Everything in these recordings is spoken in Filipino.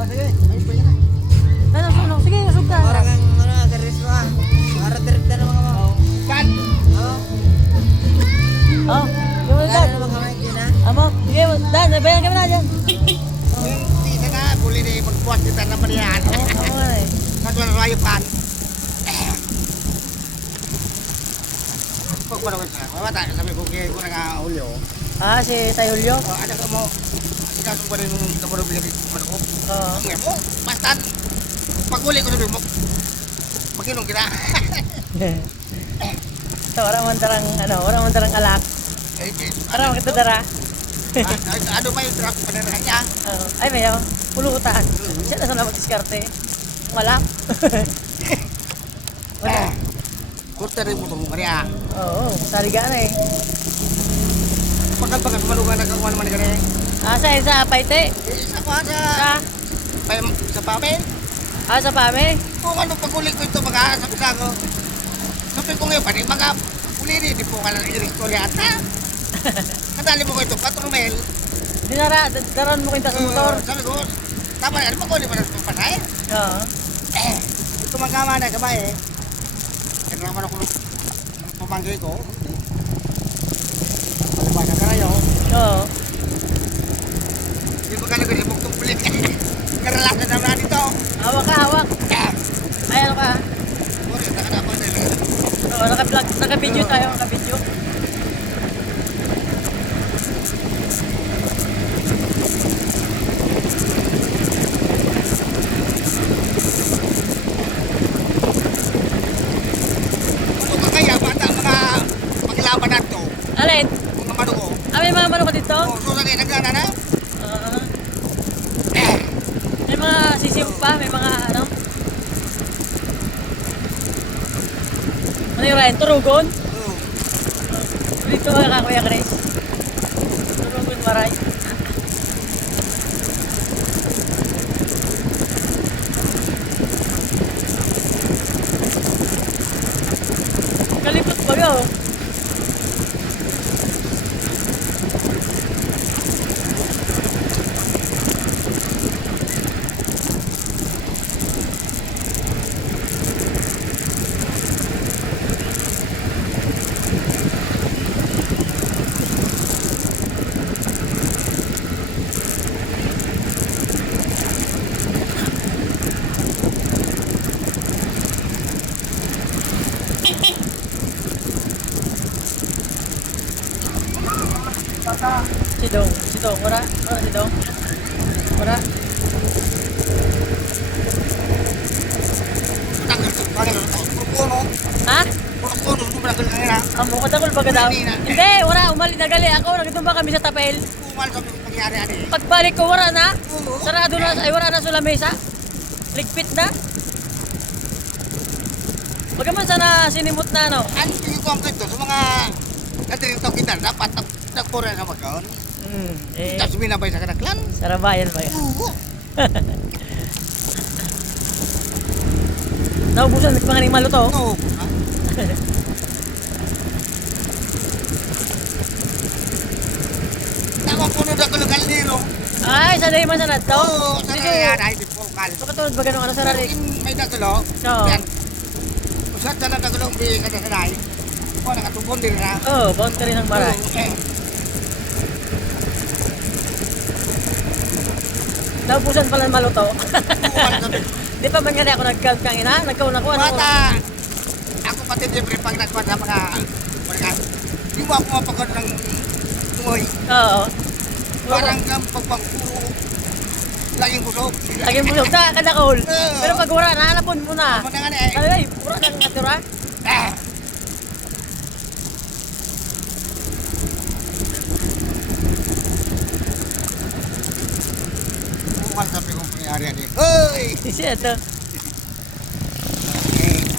Oh, sige. Ayun pa yan ah. Ano, sulong? Sige, usog ka. Parang ang mga garis mo ah. Para direkta na mga mga. Pan! Oo. Oh, yung Wala dad. na naman kamay din ah. Amo, sige, dad, nabayan kami na dyan. Hindi na nga. Buli na magpuas kita naman yan. Oo, oo nga eh. Kaso na rayo pan. Pag parang sa mabata, sabi ko kaya ko na ulyo. Ah, si Tay Julio. Ada ka mo. Ikaw sumpa rin yung kamaro bilang manok. Oo. Ang mo, basta pag uli ko sabi mo, magkinong kita. So, orang man tarang alak. Orang kita dara. Ano ba yung truck panirahan niya? Ay, mayo. Pulutan. Siya na sana mag-diskarte. Wala. Wala. Kurta rin mo itong kanya. Oo, sariga na eh. Pagkat malungan na kakuha naman ka rin. Ah, sa Paite? Isa ko Sa? sa pamin. Ah, sa Pame? Kung ano pag-uli ko ito, mag-aasap ko. Sabi ko ngayon, pwede mag-uli rin. Di po ka lang i-restorya at na. Kadali mo ko ito, 4 mil. Daran mo kinta sa motor. Sabi ko, tama na, mag-uli mo na ito patay. Oo. Ito magkama na, kabay eh. Kaya naman ako ng pamanggi ko. Palibagan ka na yun. Oo. Hindi ko kalagay sa buktong pulit. Karalasan naman dito. Hawak ka, hawak. Ay, ano ka? Sorry, nakadapan na lang. Oo, naka-vlog, naka-video tayo, naka-video. Ano ka kaya, bata mga pakilaban na ito. Alin? Mga mano ko. Ah, may mga manok ka dito? Oh, so lagi nagana na. Ah. May mga sisim pa, may mga ano? Ano yung Ryan? Turugon? Oh. Dito ka, Kuya Chris. Turugon maray. Kalipot ba yun? Sidong, ora sidong. Ora. Takot sa pangalaman ko. Puno. Ha? Puno, sumbra ko na. Amo ko dagol baga daw. Hindi, ora umali na gali ako, nagtumba kami sa tapel. Kumal sa pangyari ani. Pagbalik ko wala na. Oo. Sarado na, ay wala na sa lamesa. Ligpit na. Bagaman sana sinimot na ano. Ano yung ko ang kito sa mga kadirito kita dapat nagpura sa magkaon. Tapos minabay sa kanaklan. Sarabayan ba yan? Oo. Naubusan ng mga animal to. Oo. Tawa puno na ko ng kaldero. Ay, sanay man sanad to. Oo, sa kaya ay di pokal. Pakatulad ba ganun ano sa rari? May nagulo. Oo. Yan. Usat na nagulo ang bihin ka na sanay. O, nakatubon din na. Oh, boundary ng maray. Naubusan pala ng maluto. Di pa man nga ako nag-count kang ina? Nag-count ako. Ano? Bata, ako pati siyempre pag nagkuhan sa mga di mo ako mapagod ng tumoy. Oo. Parang kang pagpagpuro. Laging busog. Laging busog ta, kada kahul. Pero pag wala na, hanapon mo na. Ano nga eh. Ay, pura nang natira. Ah. Kumal sabi kong pangyari ani. Hoy! Siya to.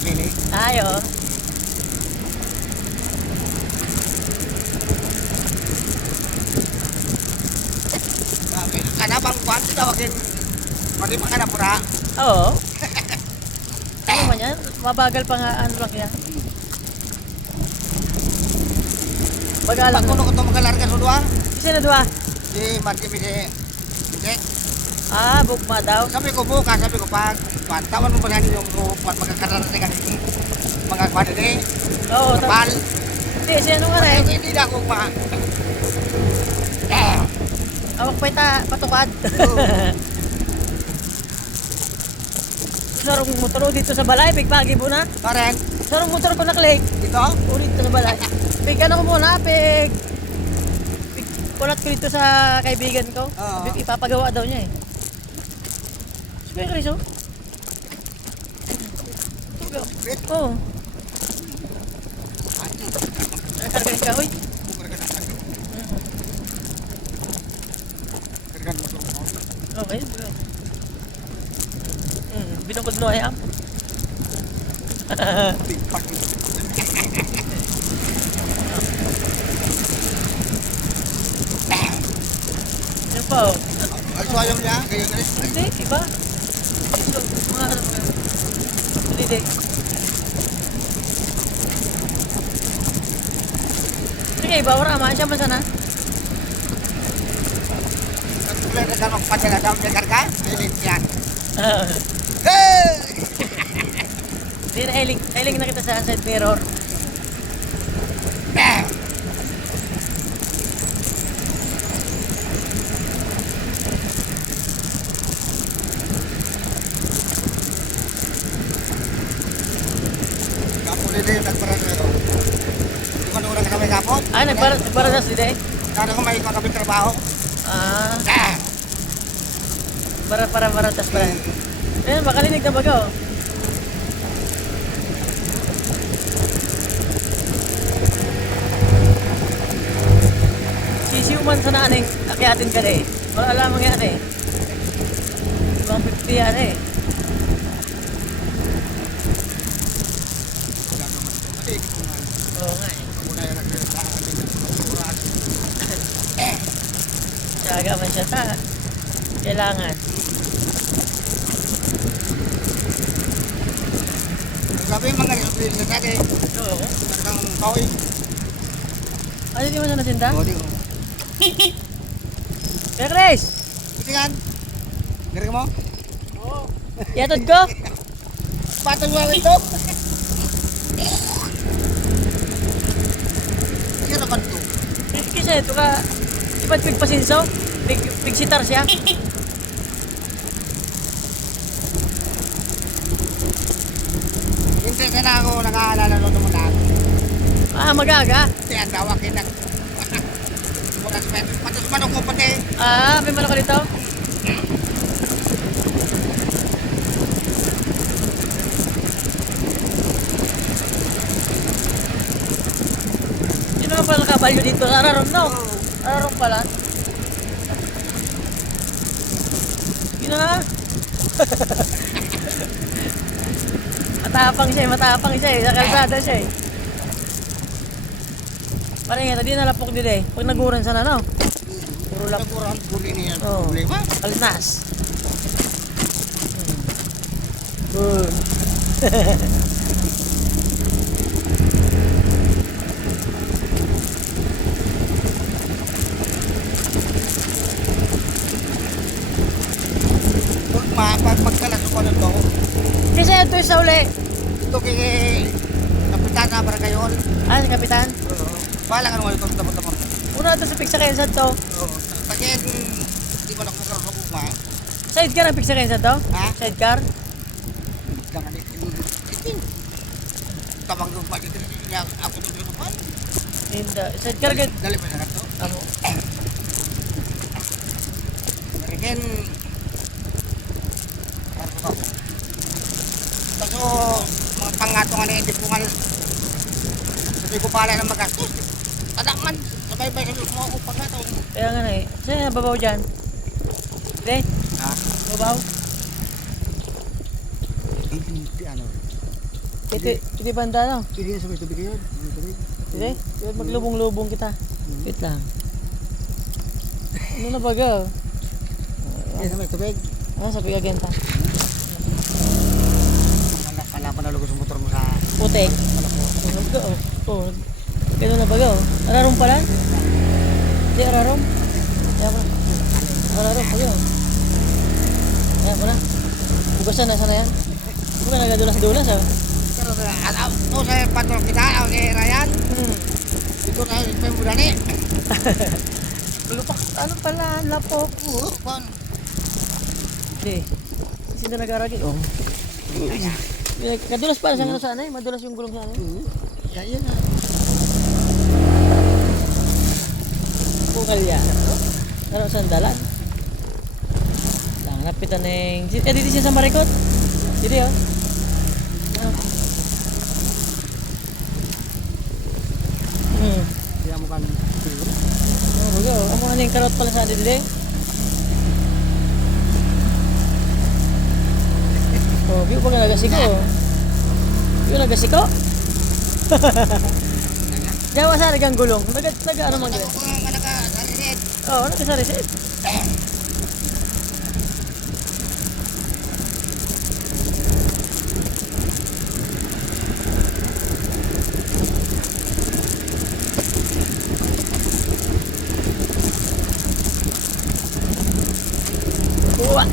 Lili. Ayo. Kanabang kuhan sila wagin. Pwede pa ka na pura. Oo. Ano man yan? Mabagal pa nga ano lang yan. Bagalang Pag kuno ko ito magalarga sa duwa. Isa na dua. Si Marky Mise. Mise. Ah, bugma daw. Sabi ko bukas, sabi ko pag tawan mo ba natin yung magkakararating ang mga kwan din, Oo, kapal. Hindi, siya ano nga rin. Hindi na ako Awak pa ita, patukad. Sarong motor o dito sa balay, pigpagi mo na. Karen, Sarong motor ko naklik. dito? O dito sa balay. Pig ano ko muna, pig kulat ko dito sa kaibigan ko. Oo. Sabi, ipapagawa daw niya eh. Sabi ka Rizzo? Oo. Kargarin ka, hoy. Okay. Binukod mo ayam. Yan pa oh. Ay, suwayam niya, kaya nga Hindi, iba. So, mga ano pa Hindi. Sige, iba orang aman siya masana. Tuloy na daw magpadala daw niya karga, pilit yan. Hey! Hindi na eling na kita sa side mirror. Kapuli din yung nagparasero. Di ba nung ka may kapon? Ah, nagpara na si Day. Kano ko may makabit trabaho? Ah, para tas para. Ayun, makalinig na baga oh. Sisiuman sa naaning akyatin ka na eh. Wala lamang yan eh. Ibang 50 yan eh. Oo nga eh. Tsaga man siya ta. Kailangan. Sabi yung mga rin sa tagi, Oo. talagang kahoy. Ano di mo siya natinda? O, di ko. Kaya Chris! Putingan. Gari mo? Yatod ko! Patong mo ito. Sino ba ito? Kasi ito ka, iba't pigpasinso, pigsitar siya. Hindi ka na ako nakaalala nung tumunan. Ah, magaga. Kasi ang dawakin na. Patos manok mo pati. Ah, may manok ka dito? Sino nga pala nakabalyo dito? Ararom no? Ararom pala. Yun na. Matapang siya eh. Sa kalsada siya eh. Parang nga, tadi nalapok din eh. Pag naguran sana no? Puro lap. Naguran guli niya Oo. problema. Alnas. Good. Pag magkalas ko na ito, Kasi ito yung sa uli. ito kay kapitan na para kayo. Ah, si Kapitan. Bahala ka naman ito tapos. Una ito sa Pigsa Kensan to. Pagyan, di ko nakasarap sa bukma. Sidecar ang Pigsa Kensan to? Ha? Sidecar? Jangan itu. Tabang lupa dito niya ako dito lupa. Hindi. Sidecar ka. Dali pa sa to. Ano? Meriken. Ako. Taso mga pangatongan ni hindi po nga sabi ko pala ng magastos. Tadakman. Sabay-bay sabi mo ako pangatong. Kaya nga na eh. Saan yung babaw dyan? Hindi? Ha? Babaw? Hindi ano. Ito yung banda no? Hindi sa may tubig yun. May tubig. Hindi? Maglubong-lubong kita. Wait lang. Ano na baga? Hindi sa may tubig. Ano sabi ka genta? Kala pa nalugos sa motor mo sa Putek. malako. Oh. Ganun na baga oh. Ararom pala? Hindi ararom? Kaya ba? Ararom baga oh. Ayan mo na. Bugasan na sana yan. Huwag ka nagadulas-dulas ah. Pero ito sa patrol kita, ang Ryan. Ito na yung mula ni. Lupak, ano pala, lapok. Oo, pan. Hindi. Sino nag-aragin? Oh. Kadulas pala sa sana eh. Madulas yung gulong sana eh. Yan na. Bukal yan. Ano sandalan? Napitan ng... dito siya sa Marikot. Dito yun. Kaya mo kan. Bago. Amo ano yung karot pala sa dito eh. Oh, biyo pa nga nagasiko. Biyo nagasiko. Jawa sa nagang gulong. Naga ano man Ako gano'n? nga naka-reset. Oo, nagkasarisit. Uwa.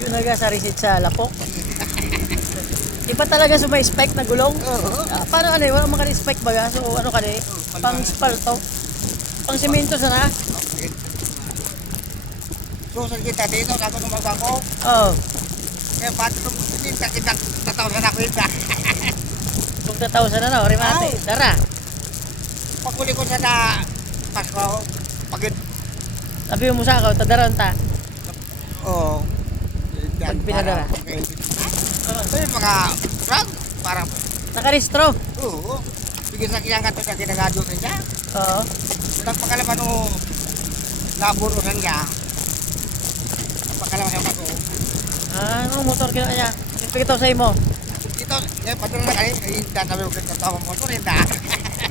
Yun nagkasarisit sa lapok. Iba talaga sa may spike na gulong. Paano ano eh, wala makani spike baga. So ano ka eh, pang spalto. Pang simento sana. Okay. So, sa kita dito, ako nung magbangko. Oo. Kaya pati nung minta, kita tataw na ako ita. Kung tataw sana na, remate. Dara. Pagkuli ko sa na Pasko, pagid. Sabi mo sa ako, tadaron ta. Oo. Pag pinadara. Ay, mga drug, para, Nakaristro. oo. Bigyan sa kiyang kato sa kinagadyo niya. Oo. Nagpakalaman nung naburusan niya. Nagpakalaman siya ako. Ah, ano motor kina niya? Ipikitaw sa imo. Dito, eh, padulong na kayo. Ay, sabi ko kaya tawag mo. Ito rin da.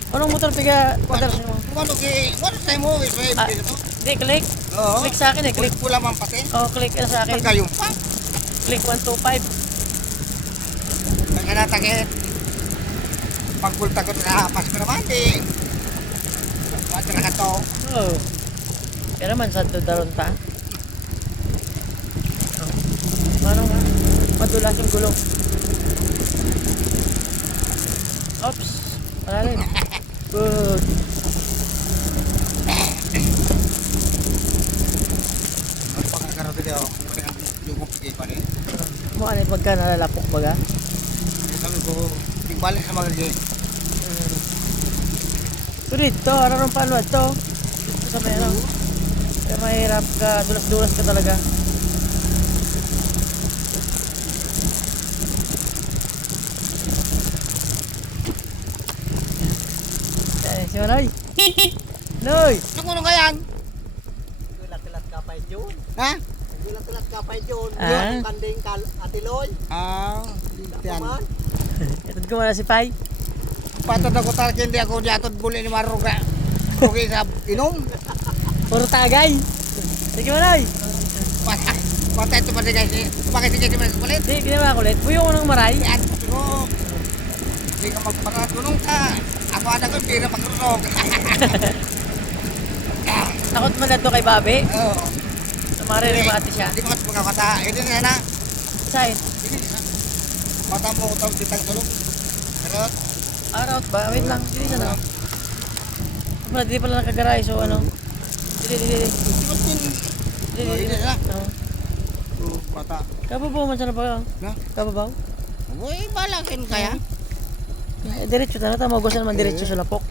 Anong motor piga padar sa imo? Ano sa mo? Ito Ah, ito. di click. Oo. Click sa akin eh, click. Pula man pati. Oh, click na sa akin. Pagkayong pa. Click 125. Pagkanatakit. Pagpulta ko na Pasko naman, di. Mati na ka to. Oh. Pero man sa daron ta. Oh. Paano nga? Madulas yung gulong. Oops. Malalim. Good. Pagkakaroon ko daw. Yung pagkakay pa rin. Mo ano pagka nalalapok baga? Sabi ko, tigbalik sa mga gay. Pero dito, araw paano ito? Dito sa may ano. Kaya mahirap ka, dulas-dulas ka talaga. Eh, si Manoy. Noy! Ano nga yan? Gulat-gulat ka pa yun. Ha? Gulat-gulat ka pa yun. Ah. Yung kanding atiloy. Yan. Naman. Itod ko muna si Pai. Patod ako talaga hindi ako diatod buli ni Maruga. Okay sa inom. Puro tagay. Sige Manoy. Patay ito pa si guys. Bakit hindi kasi ulit? Di, ginawa ko ulit. Buyo ko ng maray. Yan, pero hindi ka magpakatulong ka. Ako ada ko, hindi na magkrunog. Takot man na to kay Babe. Oo. Maririmati siya. Hindi ko kasi magkakata. Hindi na na. Sain. Hindi na. Mata mo ko tawag ditang tulong. Pero, Araw ba? Wait lang. Dili siya na. Wala, di pala nakagaray. So ano. Dili. ikot din. Dili. Hindi na. Oo. Mata. Kababaw man sana pa. Na? Kababaw. Uy, balakin kaya. Diretso na. Tamagosan man diretso sa lapok.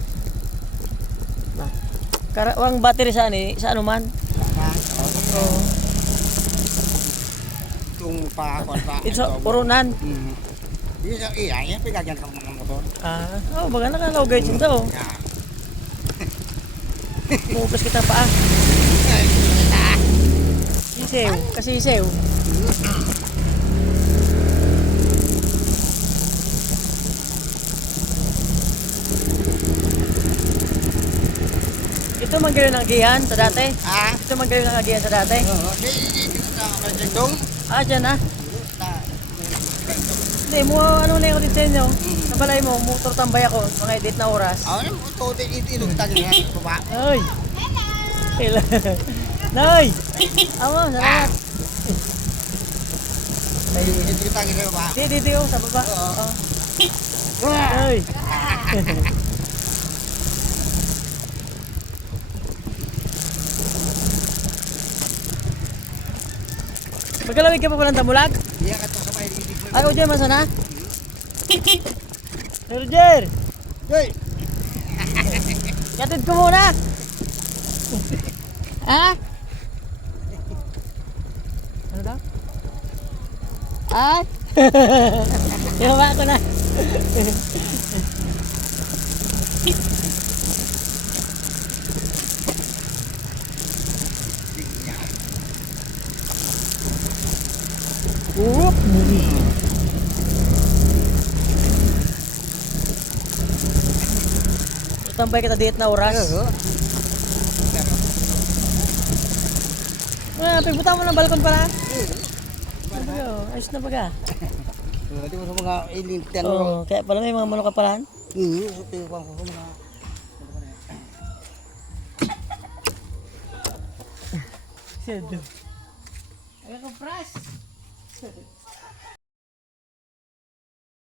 Karawang battery sa ano man. Oo. Itong pakakon pa. Ito purunan. Hindi sa iya, yan pigagyan ka mga motor. Ah, oh, baga nakalawgay siya daw. Yan. Mugas kita pa. Sisew, kasi sisew. Dito man kayo nang-agihan sa dati? Ah? Dito man kayo nang-agihan sa dati? Oo. Dito na may dindong. Ah, dyan ah. Na, Hindi, mo ano na yung sa inyo? Sa balay mo, motor tambay ako, mga edit na oras. ano mo to dito tayo na baba. Ay! Hello! Nay! Amo, salamat! Dito tayo na baba. Dito yung sa baba. Oo. Ay! Magkalawig ka pa palang damulag? Iya ka to sa may dito. Ay, Roger, masana? Roger! Hey. Yatid ko muna! Ha? Ano daw? Ay! Yawa ko na. Whoop! Tambay kita diet na oras. Pagbuta mo ng balkon pala. Ayos na baga. Di mo sa mga ilintan mo. Oo, kaya pala may mga manok ka pala. So tingnan ko mga Sedo. Agak kompres.